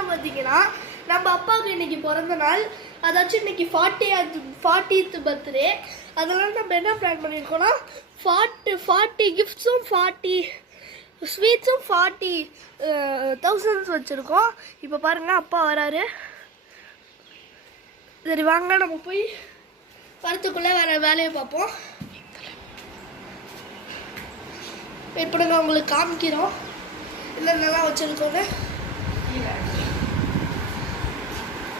என்னன்னா பார்த்தீங்கன்னா நம்ம அப்பாவுக்கு இன்னைக்கு பிறந்த நாள், அதாச்சும் இன்னைக்கு 40th பர்த்டே. அதெல்லாம் நம்ம என்ன பிளான் பண்ணியிருக்கோம்னா 40 கிஃப்ட்ஸும் 40 ஸ்வீட்ஸும் 40,000 வச்சுருக்கோம். இப்போ பாருங்கள் அப்பா வராரு. சரி வாங்க நம்ம போய் வரத்துக்குள்ளே வேறு வேலையை பார்ப்போம். இப்போ நாங்கள் உங்களுக்கு காமிக்கிறோம் என்னென்னலாம் வச்சுருக்கோன்னு.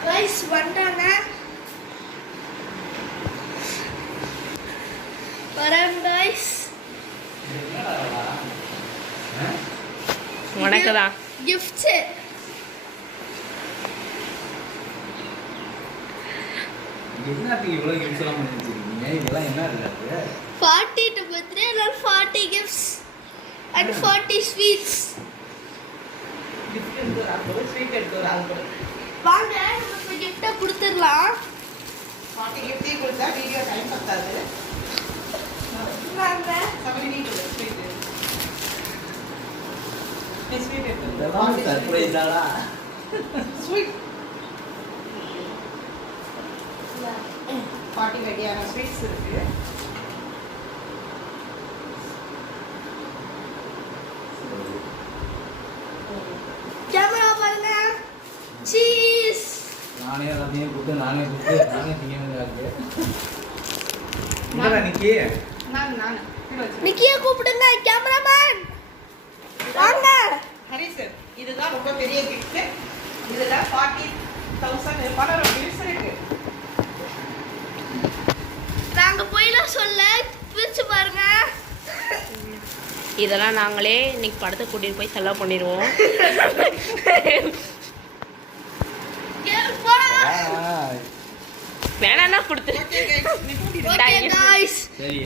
ரைஸ் வந்தாங்க வரேன் ரைஸ். உனக்கு தான் கிஃப்ட்ஸு. என்னத்துக்கு இவ்வளோ கிஃப்ட்ஸ் எல்லாம் பண்ணி வச்சிருக்கீங்க? இதெல்லாம் என்ன இருக்கு? 40th birthday and 40 gifts and 40 sweets. gift எடுத்து வர போற ஸ்வீட் எடுத்து வர போற. வாங்க நம்ம gift கொடுத்துடலாம். 40 gift கொடுத்தா வீடியோ டைம் பத்தாது. வாங்க சபரி நீ கொடு ஸ்வீட். ஸ்வீட் எடுத்து. இதெல்லாம் சர்ப்ரைஸாடா. ஸ்வீட் 40 வகையான ஸ்வீட்ஸ் இருக்கு. கேமரா பாருங்க. சீஸ். நானே எல்லாத்தையும் கொடுத்து நானே திங்கணுங்க இருக்கு. என்னடா நிக்கி? நான் நிக்கிய கூப்பிடுங்க கேமராமேன். வாங்க. ஹரி சார் இதுதான் ரொம்ப பெரிய gift. இதுல 40,000 பல கிஃப்ட்ஸ் இருக்கு. நாங்க போய்லாம் சொல்ல பிரிச்சு பாருங்க. இதெல்லாம் நாங்களே இன்னைக்கு படத்தை கூட்டிட்டு போய் செலவு பண்ணிடுவோம். வேணான்னா கொடுத்துரு. Okay guys okay guys. சரி.